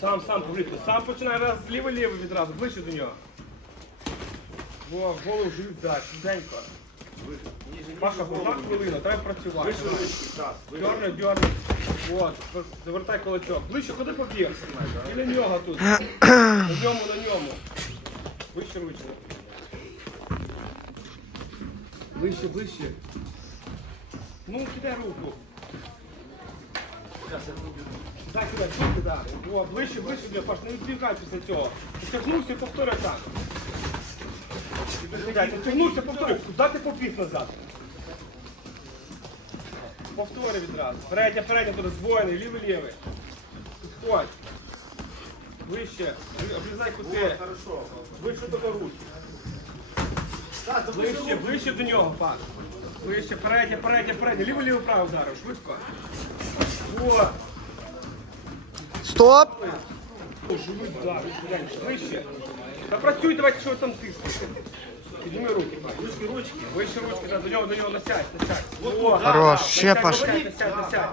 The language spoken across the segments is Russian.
Сам, сам повлітку. Сам починай раз лівий відразу, ближче до нього. Во, голову живуть далі, швиденько. Паша, одна хвилина, треба працювати. Дьорни, дьорни. От, завертай кулачок. Ближче, ходи побіг. І на нього тут. На ньому, на ньому. Вище ручки. Ближче, ближче. Ну, кидай руку. Дай сюди, сюди, да. О, ближче, ближче, бля, Паш, не відвікай після цього. Тягнувся і повторюй так. Блядь, повторюй. Куди ти побіг назад? Повтори відразу. Передня, передня туди, здвоєний, лівий, лівий. Підходь. Вище. Облізай кути. Хорошо. Вище до руки. Ближче, ближче до нього, пан. Ближче, передня, передня, передня. Ліво, ліво, право зараз, швидко. О, Стоп! живий удар, глянь, ближче. Та працюй, давайте, що ви там тиснете. Підніми руки, пан. Ручки, ручки. Вище ручки, да, до нього, до нього, насядь, насядь. О, Хорош, ще насядь, Паш. насядь, насядь, насядь.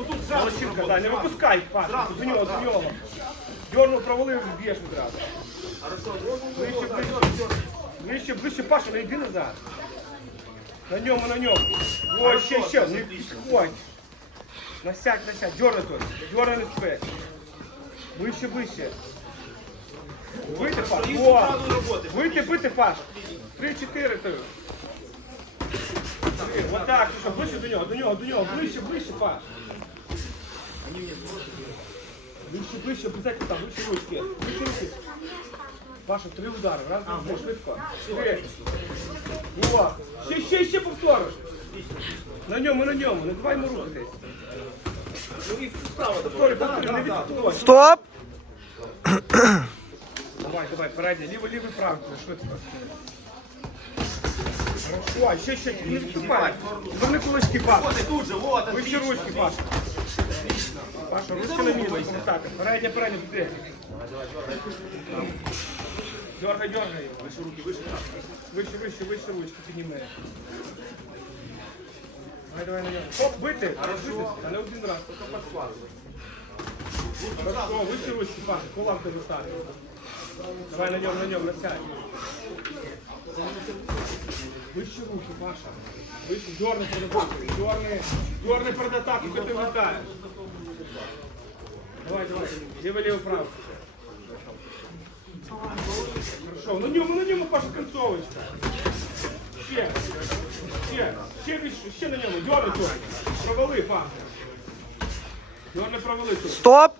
Отут зразу Молодчинка, да, не випускай, пан. До нього, до нього. Дьорнув, провалив, б'єш відразу. Ближче, ближче. Ближче, ближче, Паша, не йди назад. На ньому, на ньому. Ой, ще, ще, не підходь. Насядь, насядь, дьорни тут. Дьорни не спи. Ближче, ближче. Вийти, Паш. О! Вийти, бити, Паш. Три-чотири ти. Отак, що, ближче до нього, до нього, до нього, ближче, ближче, Паш. Ближче, ближче, обов'язково там, ближче ручки. Ближче руки. Паша, три удари, раз, два, швидко. Три. О, ще, ще, ще повториш. На ньому, на ньому, не давай йому рухатись. Ну і справа Повтори, повтори, не відходь. Стоп! Давай, давай, передня, ліво, лівий, правий, швидко. Хорошо, ще, ще, не відступай. Верни кулачки, Паша. Вот и тут же, вот, Вище отлично. ручки, Паша. Паша, ручки на місці. Так, передня, передня, туди. Дергай, дергай його. Выше руки, выше. Вище, вище, вище ручки підніми. Давай, давай на нього. Хоп, бити. Розвитись, а не один раз, тільки підскладувати. Хорошо, вище ручки, Паша, кулак ти виставив. Давай на ньому, на ньому, насядь. Вище руки, Паша. Вище, дерни перед атакою, дерни, дерни перед атакою, коли ти влітаєш. Давай, давай, ліво, ліво, право. Хорошо, на ньому, на ньому, Паша, концовочка. Ще, ще, ще, вище, ще на ньому, дерни тут. Провали, Паша. Дерни провали тут. Стоп!